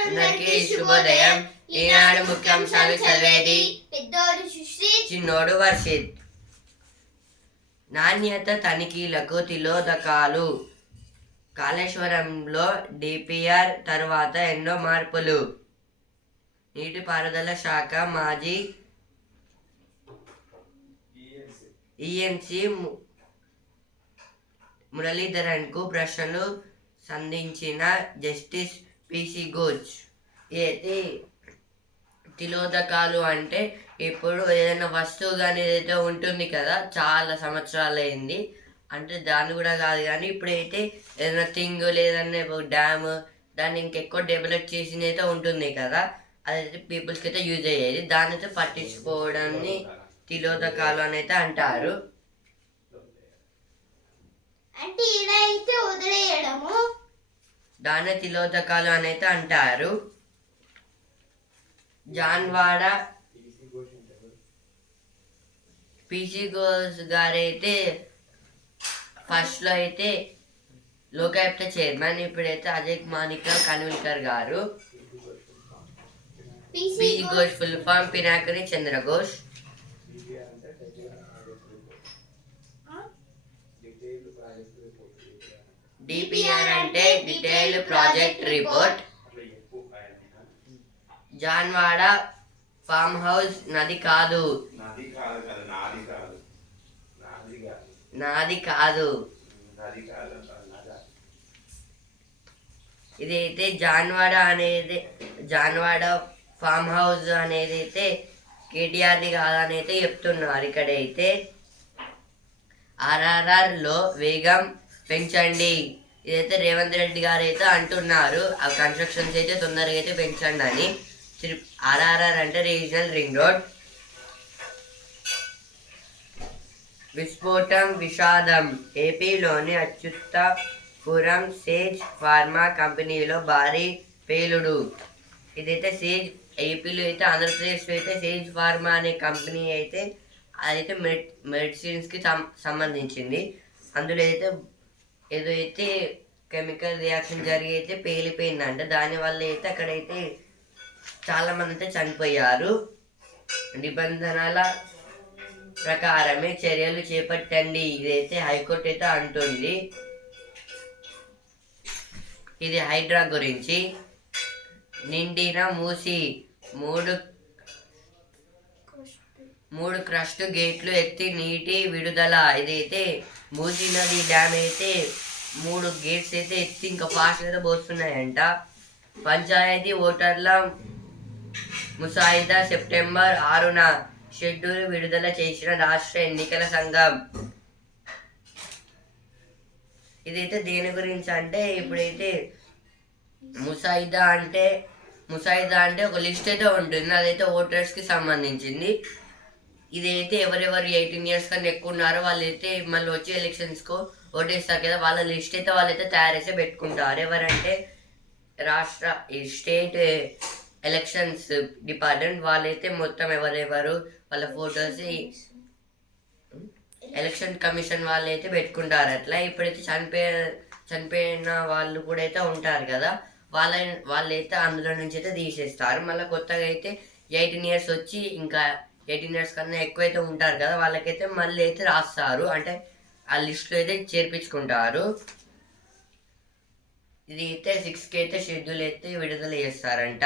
అందరికీ శుభోదయం. ఈనాడు ముఖ్యాంశాలు చదివేది? పెద్దోడు సుశ్రీ చిన్నోడు వర్షిత్. నాణ్యత తనిఖీలకు తిలోదకాలు. కాళేశ్వరంలో డిపిఆర్ తర్వాత ఎన్నో మార్పులు. నీటిపారుదల శాఖ మాజీ ఈఎన్సి మురళీధరన్కు ప్రశ్నలు సంధించిన జస్టిస్ పిసి ఘోష్ అయితే తిలోదకాలు అంటే ఇప్పుడు ఏదైనా వస్తువు కానీ ఏదైతే ఉంటుంది కదా చాలా సంవత్సరాలు అయింది అంటే దాన్ని కూడా కాదు కానీ ఇప్పుడైతే ఏదైనా థింగ్ లేదన్నా డ్యామ్ దాన్ని ఇంకెక్కువ డెవలప్ చేసింది అయితే ఉంటుంది కదా. అదైతే పీపుల్స్కి అయితే యూజ్ అయ్యేది. దాన్ని అయితే పట్టించుకోవడాన్ని తిలోదకాలు అని అయితే అంటారు. అంటే ఈడ అయితే వదిలేయడము. దాన్ని తిలోదకాలు అని అయితే అంటారు జాన్వాడ పీసీ ఘోష్ గారైతే ఫస్ట్లో అయితే లోకాయుక్త చైర్మన్ ఇప్పుడైతే అజయ్ మానిక కన్విల్కర్ గారు. PC PG Ghosh full form పినాకని Chandra Ghosh. DPR అంటే detailed project report. Janwada farm house నది కాదు. నాది కాదు కదా నాది కాదు. నాది కాదు. నాది కాదు. నాది కాదు అంటారు, నాదా. ఇదైతే జాన్వాడ అనేది జాన్వాడ ఫామ్ హౌస్ అనేది అయితే కేటీఆర్ది కాదని అయితే చెప్తున్నారు ఇక్కడైతే. ఆర్ఆర్ఆర్లో వేగం పెంచండి. ఇదైతే రేవంత్ రెడ్డి గారు అయితే అంటున్నారు. ఆ కన్స్ట్రక్షన్స్ అయితే తొందరగా అయితే పెంచండి అని. ఆర్ఆర్ఆర్ అంటే రీజనల్ రింగ్ రోడ్. విస్ఫోటం విషాదం. ఏపీలోని అత్యుత్తపురం సేజ్ ఫార్మా కంపెనీలో భారీ పేలుడు. ఇదైతే సేజ్ ఏపీలో అయితే ఆంధ్రప్రదేశ్లో అయితే సేజ్ ఫార్మా అనే కంపెనీ అయితే అదైతే మెడ్ మెడిసిన్స్కి సం సంబంధించింది. అందులో అయితే ఏదో అయితే కెమికల్ రియాక్షన్ జరిగి అయితే పేలిపోయిందంట దానివల్ల అయితే అక్కడైతే చాలా మంది అయితే చనిపోయారు. నిబంధనల ప్రకారమే చర్యలు చేపట్టండి ఇదైతే హైకోర్టు అయితే అంటుంది. ఇది హైడ్రా గురించి. నిండిన మూసి మూడు మూడు క్రస్ట్ గేట్లు ఎత్తి నీటి విడుదల ఇదైతే మూసి నది డ్యామ్ అయితే మూడు గేట్స్ అయితే ఎత్తి ఇంకా ఫాస్ట్ అయితే పోస్తున్నాయంట. పంచాయతీ ఓటర్ల ముసాయిదా సెప్టెంబర్ ఆరున షెడ్యూల్ విడుదల చేసిన రాష్ట్ర ఎన్నికల సంఘం. ఇదైతే దేని గురించి అంటే ఇప్పుడైతే ముసాయిదా అంటే ముసాయిదా అంటే ఒక లిస్ట్ అయితే ఉంటుంది. అదైతే ఓటర్స్కి సంబంధించింది. ఇదైతే ఎవరెవరు ఎయిటీన్ ఇయర్స్ కన్నా ఎక్కువ ఉన్నారో వాళ్ళైతే మళ్ళీ వచ్చే ఎలక్షన్స్కు ఓటేస్తారు కదా వాళ్ళ లిస్ట్ అయితే వాళ్ళైతే తయారు చేసి పెట్టుకుంటారు. ఎవరంటే రాష్ట్ర ఈ స్టేట్ ఎలక్షన్స్ డిపార్ట్మెంట్ వాళ్ళైతే మొత్తం ఎవరెవరు వాళ్ళ ఫోటోస్ ఎలక్షన్ కమిషన్ వాళ్ళు అయితే పెట్టుకుంటారు. అట్లా ఇప్పుడైతే చనిపోయే చనిపోయిన వాళ్ళు కూడా అయితే ఉంటారు కదా వాళ్ళ వాళ్ళైతే అందులో నుంచి అయితే తీసేస్తారు. మళ్ళీ కొత్తగా అయితే ఎయిటీన్ ఇయర్స్ వచ్చి ఇంకా ఎయిటీన్ ఇయర్స్ కన్నా ఎక్కువైతే ఉంటారు కదా వాళ్ళకైతే మళ్ళీ అయితే రాస్తారు. అంటే ఆ లిస్ట్లో అయితే చేర్పించుకుంటారు. ఇది అయితే సిక్స్కి అయితే షెడ్యూల్ అయితే విడుదల చేస్తారంట.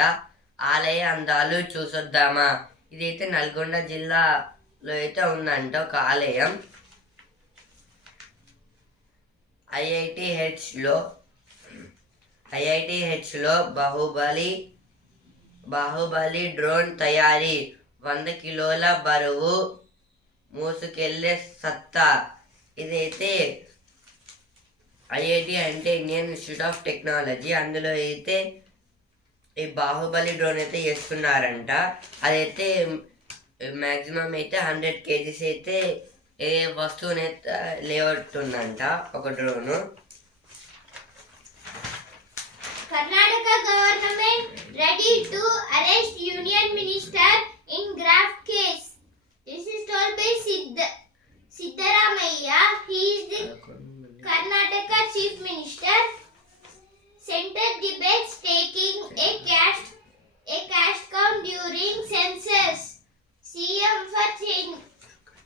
ఆలయ అందాలు చూసొద్దామా? ఇది అయితే నల్గొండ జిల్లాలో అయితే ఉందంట ఒక ఆలయం. ఐఐటి హెచ్లో ఐఐటి హెచ్లో బాహుబలి బాహుబలి డ్రోన్ తయారీ వంద కిలోల బరువు మోసుకెళ్ళే సత్తా. ఇదైతే ఐఐటి అంటే ఇండియన్ ఇన్స్టిట్యూట్ ఆఫ్ టెక్నాలజీ. అందులో అయితే ఈ బాహుబలి డ్రోన్ అయితే వేస్తున్నారంట అదైతే మ్యాక్సిమం అయితే హండ్రెడ్ కేజీస్ అయితే ఏ వస్తువునైతే లేవట్టుందంట ఒక drone. Karnataka government ready to arrest union minister In graph case, this is told by Siddha, Siddharamaiah. He is the Karnataka Chief Minister. Center debates taking a cash a cash count during census. CM for change.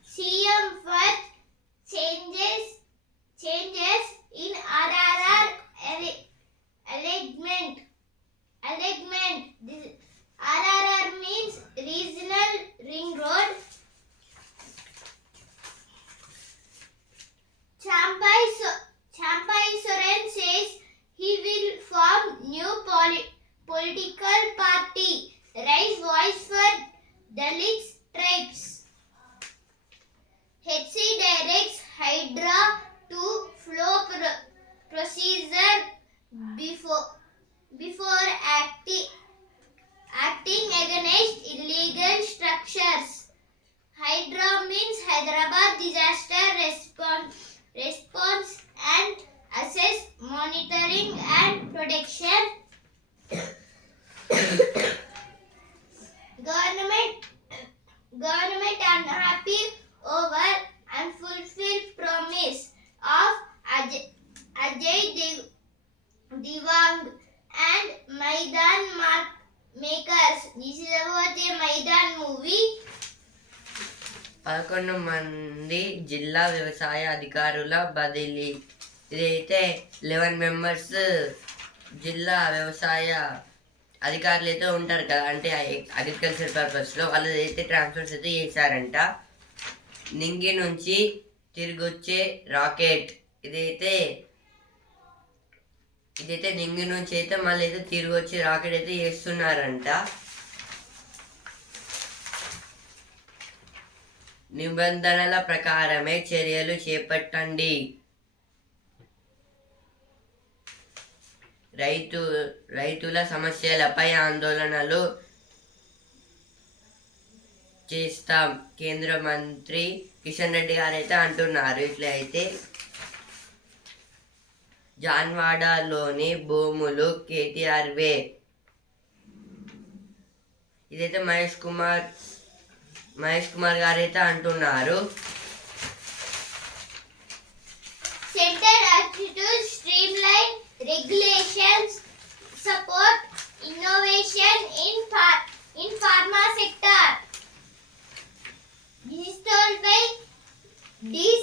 CM for changes changes in RRR. protection. government government unhappy over unfulfilled promise of Ajay, Ajay Dev, Devang and Maidan mark makers. This is about a Maidan movie. పదకొండు మంది జిల్లా వ్యవసాయ అధికారుల బదిలీ ఇదైతే eleven members జిల్లా వ్యవసాయ అధికారులు అయితే ఉంటారు కదా అంటే అగ్రికల్చర్ పర్పస్లో వాళ్ళు అయితే ట్రాన్స్ఫర్స్ అయితే చేశారంట నింగి నుంచి తిరిగి వచ్చే రాకెట్ ఇదైతే ఇదైతే నింగి నుంచి అయితే మళ్ళీ అయితే తిరిగి వచ్చే రాకెట్ అయితే చేస్తున్నారంట. నిబంధనల ప్రకారమే చర్యలు చేపట్టండి. రైతు రైతుల సమస్యలపై ఆందోళనలు చేస్తాం కేంద్ర మంత్రి కిషన్ రెడ్డి గారు అయితే అంటున్నారు. ఇట్లా అయితే జాన్వాడలోని భూములు కేటీఆర్వే. ఇదైతే మహేష్ కుమార్ మహేష్ కుమార్ గారు అయితే అంటున్నారు. Center to These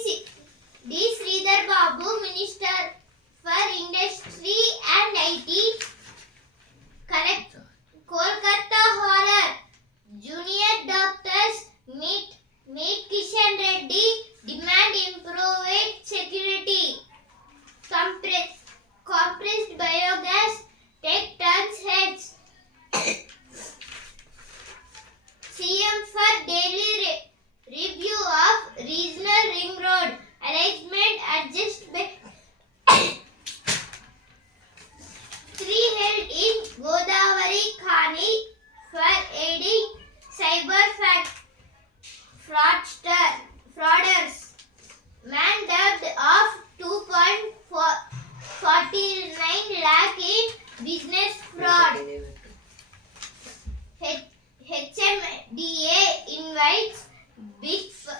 Khani for aiding cyber fraudster frauders. Man dubbed of 2.49 lakh in business fraud. H- HMDA invites bids for,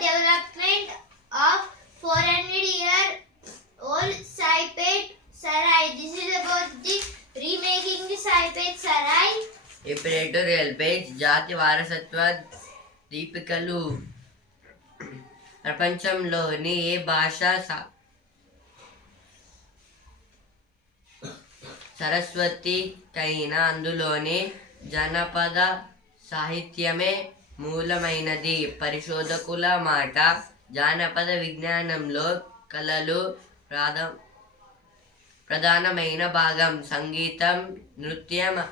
development of 400 year old Saipet Sarai. This is about the remaking the Saipet Sarai. ఇప్పుడేటు page జాతి వారసత్వ దీపికలు ప్రపంచంలోని ఏ భాష స- సరస్వతికైనా అందులోని జనపద సాహిత్యమే మూలమైనది పరిశోధకుల మాట జానపద విజ్ఞానంలో కళలు ప్రాధ ప్రధానమైన భాగం సంగీతం నృత్యం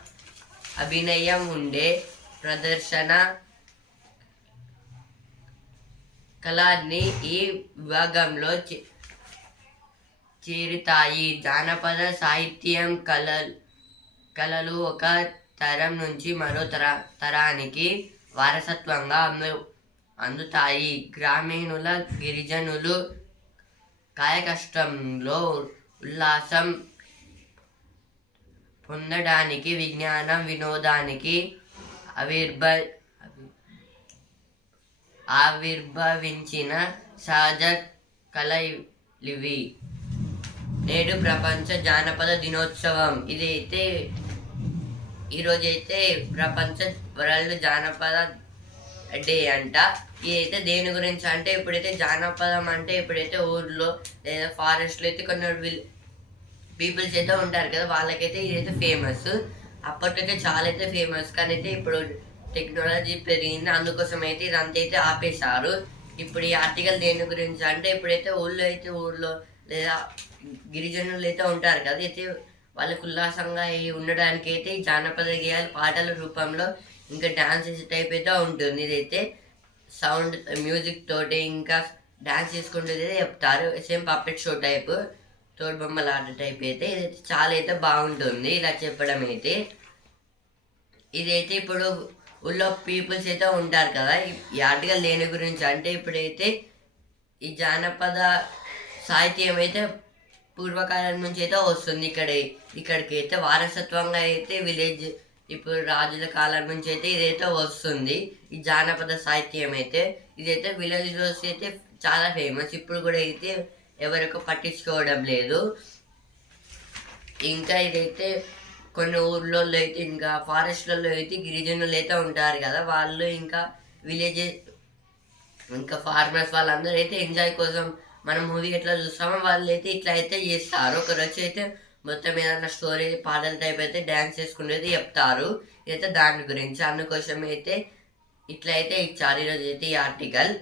అభినయం ఉండే ప్రదర్శన కళాన్ని ఈ విభాగంలో చే- చేరుతాయి. జానపద సాహిత్యం కళ కళలు ఒక తరం నుంచి మరో తర తరానికి వారసత్వంగా అందు అందుతాయి. గ్రామీణుల గిరిజనులు కాయకష్టంలో ఉల్లాసం పొందడానికి విజ్ఞానం వినోదానికి ఆవిర్భ ఆవిర్భవించిన సహజ కళలివి. నేడు ప్రపంచ జానపద దినోత్సవం. ఇది అయితే ప్రపంచ వరల్డ్ జానపద డే అంట. ఇదైతే దేని గురించి అంటే ఇప్పుడైతే జానపదం అంటే ఇప్పుడైతే ఊర్లో లేదా ఫారెస్ట్లో అయితే కొన్ని విల్ పీపుల్స్ అయితే ఉంటారు కదా వాళ్ళకైతే ఇదైతే ఫేమస్ అప్పటికైతే చాలా అయితే ఫేమస్ కానీ అయితే ఇప్పుడు టెక్నాలజీ పెరిగింది అందుకోసం అయితే ఇదంతా అయితే ఆపేశారు. ఇప్పుడు ఈ ఆర్టికల్ దేని గురించి అంటే ఇప్పుడైతే ఊళ్ళో అయితే ఊళ్ళో లేదా గిరిజనులు అయితే ఉంటారు కదా అయితే వాళ్ళకు ఉల్లాసంగా ఉండడానికి అయితే ఈ జానపద గేయాలు పాటల రూపంలో ఇంకా డాన్స్ టైప్ అయితే ఉంటుంది. ఇదైతే సౌండ్ మ్యూజిక్ తోటి ఇంకా డాన్స్ చేసుకుంటుంది అయితే చెప్తారు. సేమ్ పప్పెట్ షో టైప్ తోడు బొమ్మల ఆట టైప్ అయితే ఇదైతే చాలా అయితే బాగుంటుంది. ఇలా చెప్పడం అయితే. ఇదైతే ఇప్పుడు ఊళ్ళో పీపుల్స్ అయితే ఉంటారు కదా. ఈ- లేని గురించి అంటే ఇప్పుడైతే ఈ జానపద సాహిత్యం అయితే పూర్వకాలం నుంచి అయితే వస్తుంది. ఇక్కడ ఇక్కడికి అయితే వారసత్వంగా అయితే విలేజ్ ఇప్పుడు రాజుల కాలం నుంచి అయితే ఇదైతే వస్తుంది. ఈ జానపద సాహిత్యం అయితే ఇదైతే విలేజ్లోస్ అయితే చాలా ఫేమస్ ఇప్పుడు కూడా అయితే ఎవరికో పట్టించుకోవడం లేదు. ఇంకా ఇదైతే కొన్ని ఊర్లలో అయితే ఇంకా ఫారెస్ట్లలో అయితే గిరిజనులు అయితే ఉంటారు కదా వాళ్ళు ఇంకా విలేజ్ ఇంకా ఫార్మర్స్ వాళ్ళందరూ అయితే ఎంజాయ్ కోసం మనం మూవీ ఎట్లా చూస్తామో వాళ్ళు అయితే ఇట్లా అయితే చేస్తారు. ఒకరు వచ్చి అయితే మొత్తం ఏదైనా స్టోరీ పాటల టైప్ అయితే డ్యాన్స్ చేసుకునేది చెప్తారు. అయితే దాని గురించి అందుకోసం అయితే ఇట్లా అయితే ఇచ్చారు. ఈరోజు అయితే ఈ ఆర్టికల్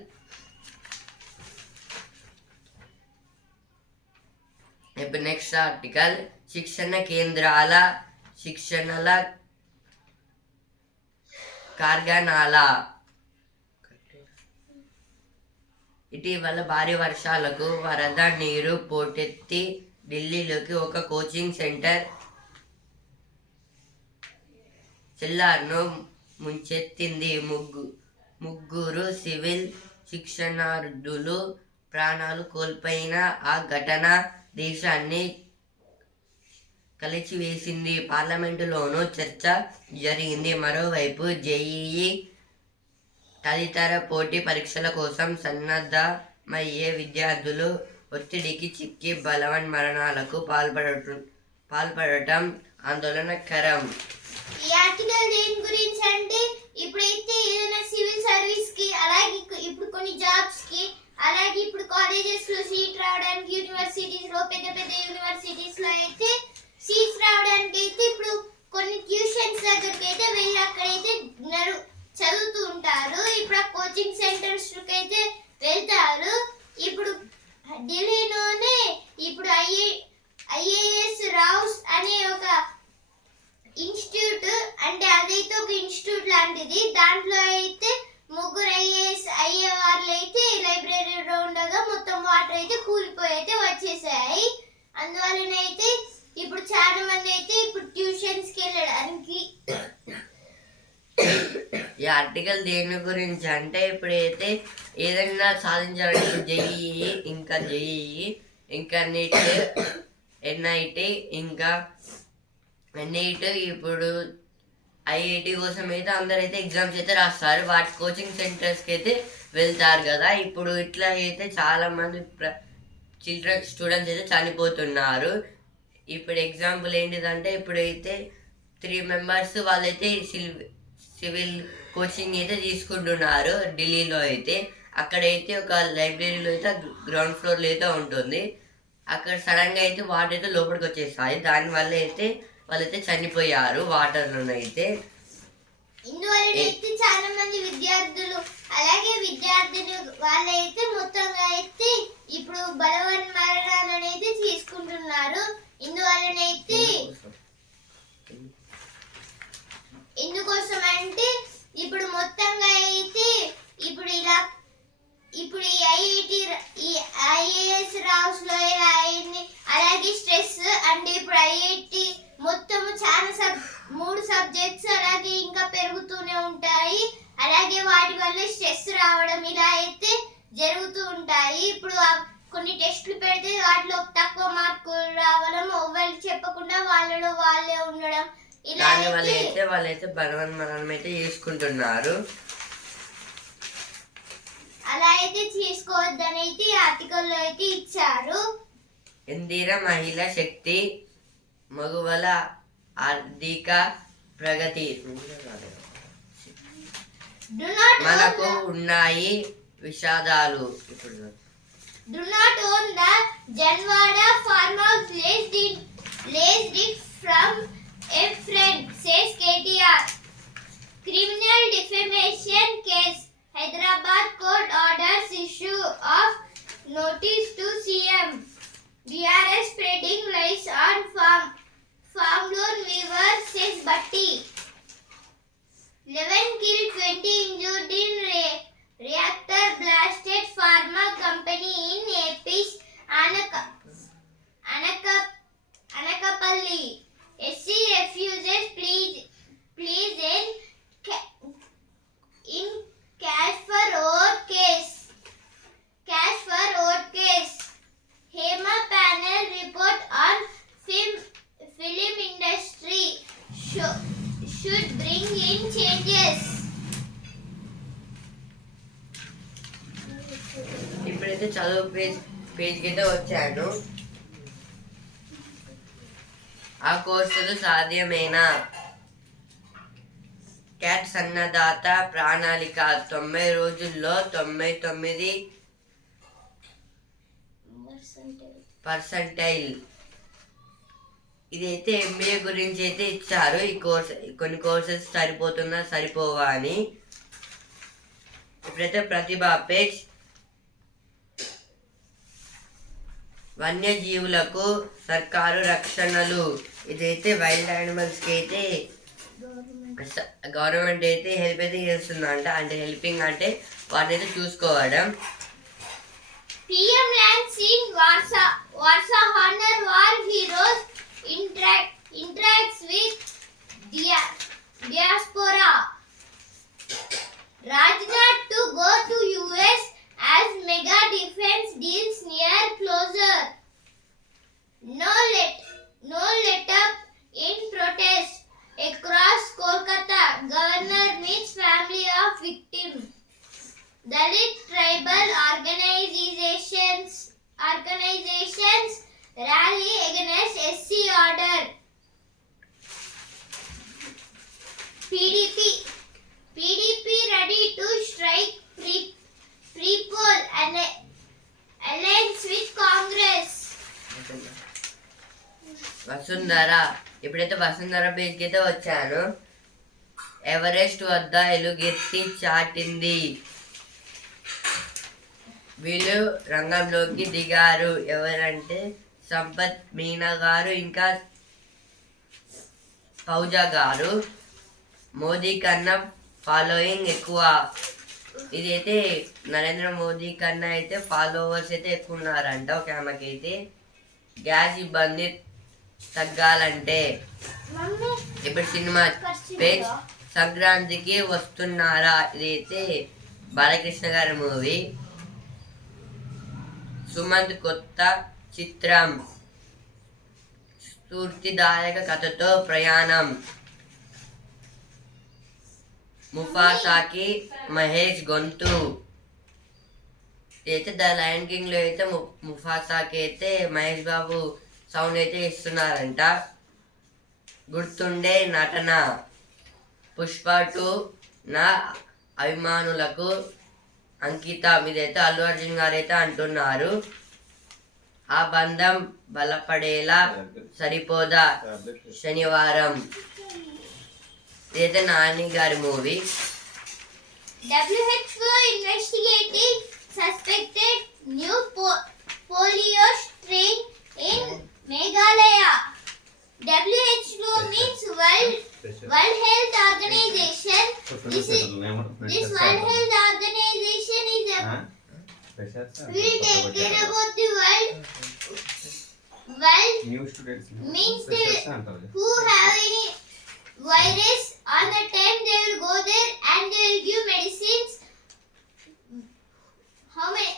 ఇప్పుడు నెక్స్ట్ ఆర్టికల్ శిక్షణ కేంద్రాల శిక్షణల కార్గనాల ఇటీవల భారీ వర్షాలకు వరద నీరు పోటెత్తి ఢిల్లీలోకి ఒక కోచింగ్ సెంటర్. చిల్లార్ను ముంచెత్తింది ముగ్గు. ముగ్గురు సివిల్ శిక్షణార్థులు ప్రాణాలు కోల్పోయిన ఆ ఘటన దేశాన్ని కలిచివేసింది. పార్లమెంటులోనూ చర్చ జరిగింది. మరోవైపు జేఈఈ తదితర పోటీ పరీక్షల కోసం సన్నద్ధమయ్యే విద్యార్థులు ఒత్తిడికి చిక్కి బలవన్ మరణాలకు పాల్పడటం పాల్పడటం ఆందోళనకరం. ఈ ఆర్టికల్ దేని గురించి అంటే ఇప్పుడైతే ఏదైనా సివిల్ సర్వీస్కి అలాగే ఇప్పుడు కొన్ని జాబ్స్కి అలాగే ఇప్పుడు కాలేజెస్లో సీట్ రావడానికి యూనివర్సిటీస్లో పెద్ద పెద్ద యూనివర్సిటీస్లో అయితే సీట్స్ రావడానికి అయితే ఇప్పుడు కొన్ని ట్యూషన్స్ దగ్గరికి అయితే వెళ్ళి అక్కడైతే నరు చదువుతూ ఉంటారు ఇప్పుడు ఆ కోచింగ్ సెంటర్స్ అయితే వెళ్తారు ఇప్పుడు ఢిల్లీలోనే ఇప్పుడు ఐఏ ఐఏఎస్ రావుస్ అనే ఒక ఇన్స్టిట్యూట్ అంటే అదైతే ఒక ఇన్స్టిట్యూట్ లాంటిది దాంట్లో అయితే ముగ్గురు ఐఏఎస్ అయ్యే వాళ్ళు అయితే లైబ్రరీలో ఉండగా మొత్తం వాటర్ అయితే కూలిపోయి అయితే వచ్చేసాయి అందువలన అయితే ఇప్పుడు చాలా మంది అయితే ఇప్పుడు ట్యూషన్స్కి వెళ్ళడానికి ఈ ఆర్టికల్ దేని గురించి అంటే ఇప్పుడైతే ఏదైనా సాధించాలంటే జేఈఈ ఇంకా జేఈఈ ఇంకా నీట్ ఎన్ఐటి ఇంకా నీట్ ఇప్పుడు ఐఐటి కోసం అయితే అందరైతే ఎగ్జామ్స్ అయితే రాస్తారు. వాటి కోచింగ్ సెంటర్స్కి అయితే వెళ్తారు కదా. ఇప్పుడు ఇట్లా అయితే చాలామంది ప్ర చిల్డ్రన్ స్టూడెంట్స్ అయితే చనిపోతున్నారు. ఇప్పుడు ఎగ్జాంపుల్ ఏంటిదంటే ఇప్పుడైతే త్రీ మెంబర్స్ వాళ్ళైతే సిల్ సివిల్ కోచింగ్ అయితే తీసుకుంటున్నారు. ఢిల్లీలో అయితే. అక్కడైతే ఒక లైబ్రరీలో అయితే గ్రౌండ్ ఫ్లోర్లో అయితే ఉంటుంది. అక్కడ సడన్గా అయితే వాటర్ అయితే లోపలికి వచ్చేస్తాయి దానివల్ల అయితే వాళ్ళైతే చనిపోయారు వాటర్లో అయితే ఇందువలన అయితే చాలా మంది విద్యార్థులు అలాగే విద్యార్థులు వాళ్ళైతే మొత్తంగా అయితే ఇప్పుడు బలవన్ మరణాలను తీసుకుంటున్నారు. ఇందువలన అయితే ఎందుకోసం అంటే ఇప్పుడు మొత్తంగా అయితే ఇప్పుడు ఇలా ఇప్పుడు ఈ ఐఐటి ఈ ఐఏఎస్ రావుస్లో అయింది అలాగే స్ట్రెస్ అంటే ఇప్పుడు ఐఐటి మొత్తము చాలా సబ్ మూడు సబ్జెక్ట్స్ అలాగే ఇంకా పెరుగుతూనే ఉంటాయి. అలాగే వాటి వల్ల స్ట్రెస్ రావడం ఇలా అయితే జరుగుతూ ఉంటాయి. ఇప్పుడు కొన్ని టెస్టులు పెడితే వాటిలో తక్కువ మార్కులు రావడం ఎవరు చెప్పకుండా వాళ్ళలో వాళ్ళే ఉండడం ఇలా అయితే వాళ్ళైతే బలవన్ మరణం అయితే చేసుకుంటున్నారు అలా అయితే చేసుకోవద్దని అయితే ఈ ఆర్టికల్లో అయితే ఇచ్చారు ఇందిర మహిళ శక్తి మగువల ఆర్థిక ప్రగతి మనకు ఉన్నాయి విషాదాలు ఇప్పుడు do not own the Janwada farm leased in Blazed it from a friend, says KTR. Criminal defamation case. Hyderabad court orders issue of notice to CM. DRS spreading lies on farm. Farm loan weaver says Batti. 11 killed, 20 injured in re- reactor blasted pharma company in AP's Anaka, page కింద వచ్చాను ఆ కోర్సులు సాధ్యమేనా? Cat సన్నదాత ప్రణాళిక తొంభై రోజుల్లో తొంభై తొమ్మిది పర్సంటైల్. ఇదైతే ఎంబీఏ గురించి అయితే ఇచ్చారు. ఈ కోర్స్ కొన్ని కోర్సెస్ సరిపోతున్నా సరిపోవా అని. ఇప్పుడైతే ప్రతిభ పేజ్ వన్యజీవులకు సర్కారు రక్షణలు. ఇదైతే వైల్డ్ యానిమల్స్కి అయితే గవర్నమెంట్ అయితే హెల్ప్ అయితే చేస్తుంది అంటే హెల్పింగ్ అంటే వాటి అయితే చూసుకోవడం. PM land seen wars wars honour war heroes interact interacts with dia diaspora. Rajnath to go to US as mega defence deal ఇప్పుడైతే వసుంధర వచ్చాను ఎవరెస్ట్ వద్ద ఎలుగెత్తి చాటింది. వీళ్ళు రంగంలోకి దిగారు. ఎవరంటే సంపత్ మీనా గారు ఇంకా పౌజా గారు. మోదీ కన్నా ఫాలోయింగ్ ఎక్కువ. ఇదైతే నరేంద్ర మోదీ కన్నా అయితే ఫాలోవర్స్ అయితే ఎక్కువ ఉన్నారంట. ఒక ఆమెకైతే గ్యాస్ ఇబ్బంది తగ్గాలంటే ఇప్పుడు సినిమా పేజ్ సంక్రాంతికి వస్తున్నారా? ఇదైతే బాలకృష్ణ గారి మూవీ. సుమంత్ కొత్త చిత్రం. స్ఫూర్తిదాయక కథతో ప్రయాణం. ముఫాసాకి మహేష్ గొంతు. అయితే ద లయన్ కింగ్లో అయితే ముఫాసాకి అయితే మహేష్ బాబు సౌండ్ అయితే ఇస్తున్నారంట. గుర్తుండే నటన. పుష్ప టూ నా అభిమానులకు అంకిత మీదైతే అల్లు అర్జున్ గారు అయితే అంటున్నారు. ఆ బంధం బలపడేలా సరిపోదా శనివారం? ఇదైతే నాని గారి movie. WHO investigating suspected new po- polio strain in Meghalaya. WHO means World World Health Organization. This, is, this World Health Organization is a will take care about the world. World New students means the who have any virus on the time they will go there and they will give medicines. How many?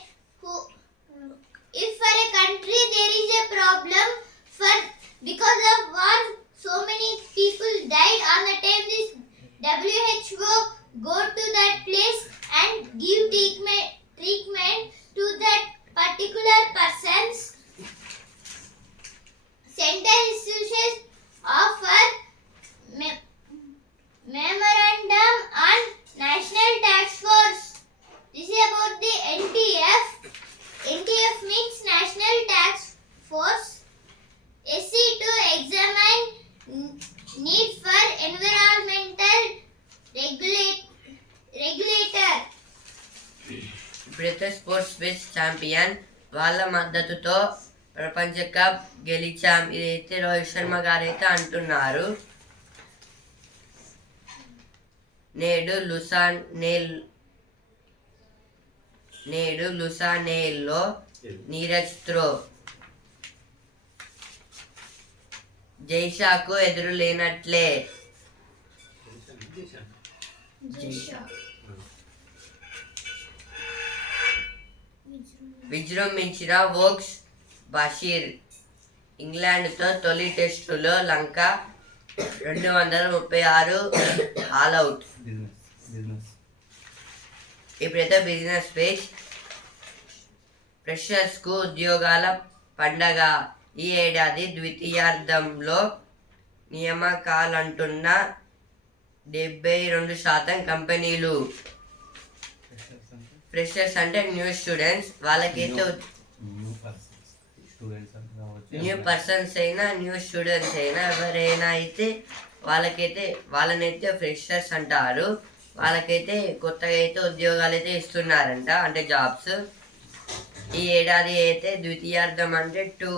For country there is a problem for because of war, so many people died on the time this WHO go to that place and give treatment treatment to that particular persons. Central institutions offer me- memorandum on national tax force. This is about the NTF. Space champion వాళ్ళ మద్దతుతో ప్రపంచ cup గెలిచాం ఇదైతే రోహిత్ శర్మ గారు అయితే అంటున్నారు. నేడు లుసాన్ nail నేడు లుసానేల్లో నీరజ్ త్రో. జైషాకు ఎదురు లేనట్లే జైషా. విజృంభించిన వోక్స్ బషీర్. ఇంగ్లాండ్తో తొలి టెస్టులో లంక రెండు వందల ముప్పై ఆరు ఆల్అవుట్. ఇప్పుడైతే బిజినెస్ పేజ్ ఫ్రెషర్స్కు ఉద్యోగాల పండగ. ఈ ఏడాది ద్వితీయార్థంలో నియామకాలంటున్న డెబ్బై రెండు శాతం కంపెనీలు. ఫ్రెషర్స్ అంటే న్యూ స్టూడెంట్స్ వాళ్ళకైతే న్యూ పర్సన్స్ న్యూ అయినా న్యూ స్టూడెంట్స్ అయినా ఎవరైనా అయితే వాళ్ళకైతే వాళ్ళనైతే ఫ్రెషర్స్ అంటారు. వాళ్ళకైతే కొత్తగా అయితే ఉద్యోగాలు అయితే ఇస్తున్నారంట అంటే జాబ్స్ ఈ ఏడాది అయితే ద్వితీయార్థం అంటే టూ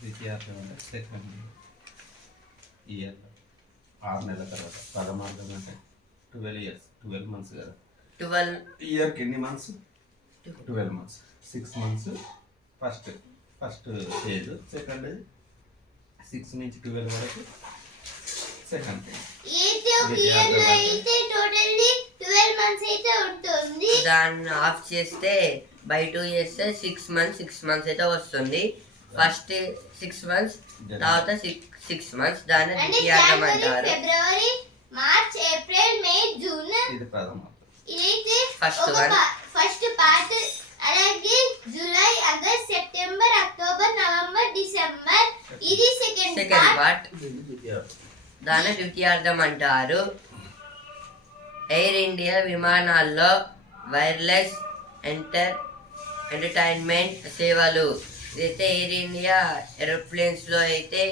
ద్వితీయార్థం అంటే సెకండ్ ఇయర్ ఆరు నెలల తర్వాత. పదమార్థం అంటే ట్వెల్వ్ ఇయర్స్ ట్వెల్వ్ మంత్స్ కదా. ట్వెల్వ్ ఇయర్కి ఎన్ని months twelve months six months first first stage second six నుంచి ట్వెల్వ్ వరకు. సెకండ్ దాన్ని ఆఫ్ చేస్తే బై టూ చేస్తే సిక్స్ మంత్స్ సిక్స్ మంత్స్ అయితే వస్తుంది. ఫస్ట్ సిక్స్ మంత్స్ తర్వాత సిక్స్ సిక్స్ మంత్స్ దాన్ని ద్వితీయార్థం అంటారు. February March April May June ఇది ప్రథమార్థం ఇదైతే one. ఫస్ట్ పార్ట్ అలాగే July August September October November December. ఇది సెకండ్ సెకండ్ పార్ట్ ఇది ద్వితీయార్థం. అంటారు. ఎయిర్ ఇండియా విమానాల్లో వైర్లెస్ ఎంటర్ ఎంటర్టైన్మెంట్ సేవలు. ఇదైతే ఎయిర్ ఇండియా ఏరోప్లేన్స్లో అయితే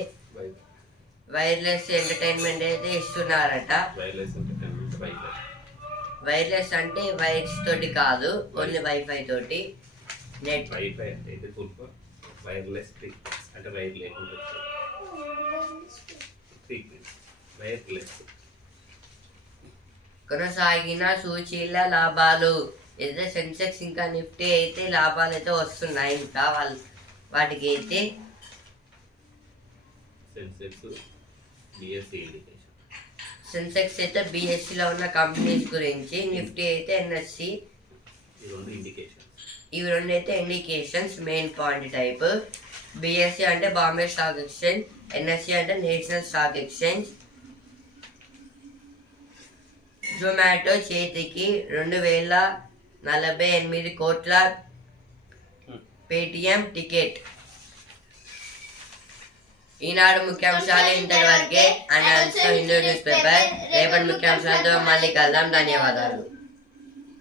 వైర్లెస్ ఎంటర్టైన్మెంట్ అయితే ఇస్తున్నారట. వైర్లెస్ వైర్లెస్ అంటే వైర్స్ తోటి కాదు ఓన్లీ వైఫై తోటి. నెట్ వైఫై అంటే ఇది ఫుల్ వైర్లెస్ ఫ్రీక్వెన్సీ అంటే వైర్ లేకుండా ఫ్రీక్వెన్సీ వైర్లెస్ కొనసాగిన సూచీల లాభాలు. అయితే సెన్సెక్స్ ఇంకా నిఫ్టీ అయితే లాభాలు అయితే వస్తున్నాయి. ఇంకా వాళ్ళ వాటికి అయితే సెన్సెక్స్ ఇండికేషన్ సెన్సెక్స్ అయితే బిఎస్సిలో ఉన్న కంపెనీస్ గురించి నిఫ్టీ అయితే ఎన్ఎస్సి ఇవి రెండు అయితే indications main point type BSC అంటే బాంబే స్టాక్ ఎక్స్చేంజ్ ఎన్ఎస్సి అంటే నేషనల్ స్టాక్ ఎక్స్చేంజ్ జొమాటో చేతికి రెండు వేల నలభై ఎనిమిది కోట్ల పేటిఎం టికెట్ ఈనాడు ముఖ్యాంశాలు ఇంతవరకే and also Hindu news paper రేపటి ముఖ్యాంశాలతో మళ్ళీ కలదాం ధన్యవాదాలు.